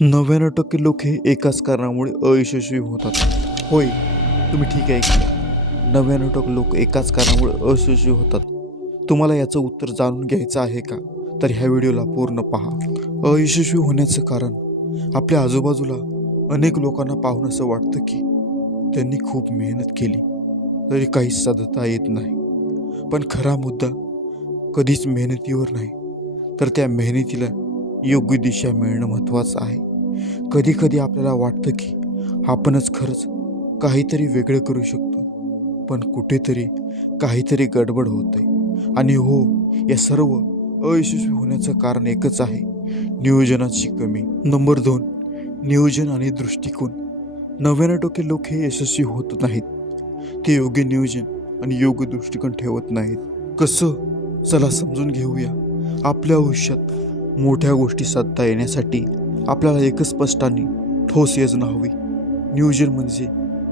नव्याण्णव टक्के लोक हे एकाच कारणामुळे अयशस्वी होतात. होय तुम्ही ठीक आहे का नव्याण्णव टक्के लोक एकाच कारणामुळे अयशस्वी होतात. तुम्हाला याचं उत्तर जाणून घ्यायचं आहे का? तर ह्या व्हिडिओला पूर्ण पहा. अयशस्वी होण्याचं कारण? आपल्या आजूबाजूला अनेक लोकांना पाहून असं वाटतं की त्यांनी खूप मेहनत केली तरी काहीच साधता येत नाही. पण खरा मुद्दा कधीच मेहनतीवर नाही. तर त्या मेहनतीला योग्य दिशा मिळणं महत्त्वाचं आहे. कधी कधी आपल्याला वाटतं की आपणच खरंच काहीतरी वेगळं करू शकतो. पण कुठेतरी काहीतरी गडबड होते. आणि हो या सर्व अयशस्वी होण्याचं कारण एकच आहे नियोजनाची कमी. नंबर दोन नियोजन आणि दृष्टिकोन. नव्याण्णव टक्के लोक हे यशस्वी होत नाहीत. ते योग्य नियोजन आणि योग्य दृष्टिकोन ठेवत नाहीत. कसं? चला समजून घेऊया. आपल्या आयुष्यात मोठ्या गोष्टी साधता येण्यासाठी आपल्याला एकच स्पष्टाने ठोस योजना हवी. नियोजन म्हणजे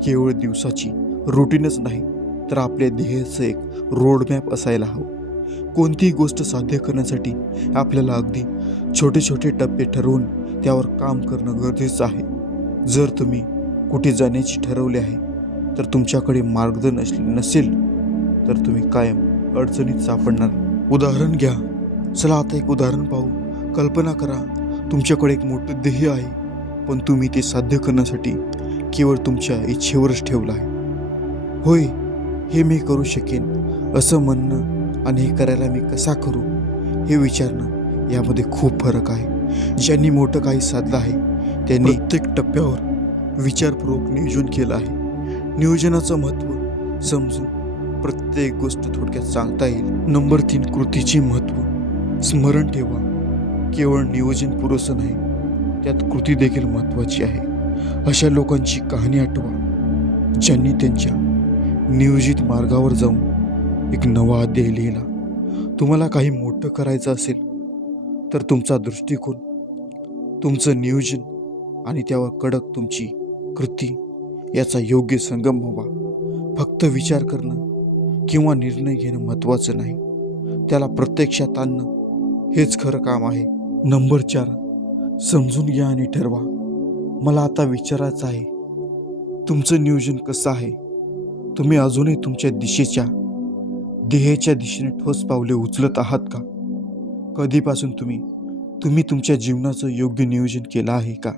केवळ दिवसाची रुटीनच नाही तर आपल्या ध्येयाचं एक रोडमॅप असायला हवं. कोणतीही गोष्ट साध्य करण्यासाठी आपल्याला अगदी छोटे छोटे टप्पे ठरवून त्यावर काम करणं गरजेचं आहे. जर तुम्ही कुठे जाण्याची ठरवले आहे तर तुमच्याकडे मार्गदर्शन नसेल तर तुम्ही कायम अडचणीत सापडणार. उदाहरण घ्या. चला आता एक उदाहरण पाहू. कल्पना करा तुमच्याकडे एक मोठं ध्येय आहे पण तुम्ही ते साध्य करण्यासाठी केवळ तुमच्या इच्छेवरच ठेवलं आहे. होय हे मी करू शकेन असं म्हणणं आणि हे करायला मी कसा करू हे विचारणं यामध्ये खूप फरक आहे. ज्यांनी मोठं काही साधलं आहे त्यांनी प्रत्येक टप्प्यावर विचारपूर्वक नियोजन केलं आहे. नियोजनाचं महत्त्व समजून प्रत्येक गोष्ट थोडक्यात सांगता येईल. नंबर तीन कृतीचे महत्त्व. स्मरण ठेवा. केवळ नियोजन पुरेसं नाही त्यात कृती देखील महत्त्वाची आहे. अशा लोकांची कहाणी आठवा ज्यांनी त्यांच्या नियोजित मार्गावर जाऊन एक नवा अध्याय लिहिला. तुम्हाला काही मोठं करायचं असेल तर तुमचा दृष्टिकोन तुमचं नियोजन आणि त्यावर कडक तुमची कृती याचा योग्य संगम व्हावा. फक्त विचार करणं किंवा निर्णय घेणं महत्त्वाचं नाही. त्याला प्रत्यक्षात आणणं हेच खरं काम आहे. नंबर चार. समजून घ्या आणि ठरवा. मला आता विचारायचं आहे तुमचं नियोजन कसं आहे? तुम्ही अजूनही तुमच्या दिशेच्या देहेच्या दिशेने ठोस पावले उचलत आहात का? कधीपासून तुम्ही तुम्ही तुमच्या जीवनाचं योग्य नियोजन केलं आहे का?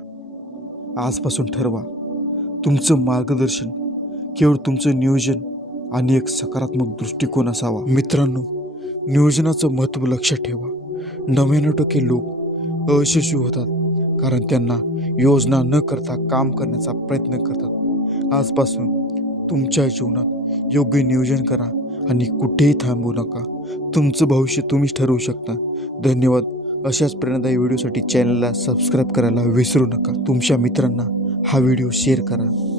आजपासून ठरवा. तुमचं मार्गदर्शन केवळ तुमचं नियोजन आणि एक सकारात्मक दृष्टिकोन असावा. मित्रांनो नियोजनाचं महत्त्व लक्षात ठेवा. नव्याण्णव टक्के लोक अयशस्वी होतात कारण त्यांना योजना न करता काम करण्याचा प्रयत्न करतात. आजपासून तुमच्या जीवनात योग्य नियोजन करा आणि कुठेही थांबू नका. तुमचं भविष्य तुम्हीच ठरवू शकता. धन्यवाद. अशाच प्रेरणादायी व्हिडिओसाठी चॅनलला सबस्क्राईब करायला विसरू नका. तुमच्या मित्रांना हा व्हिडिओ शेअर करा.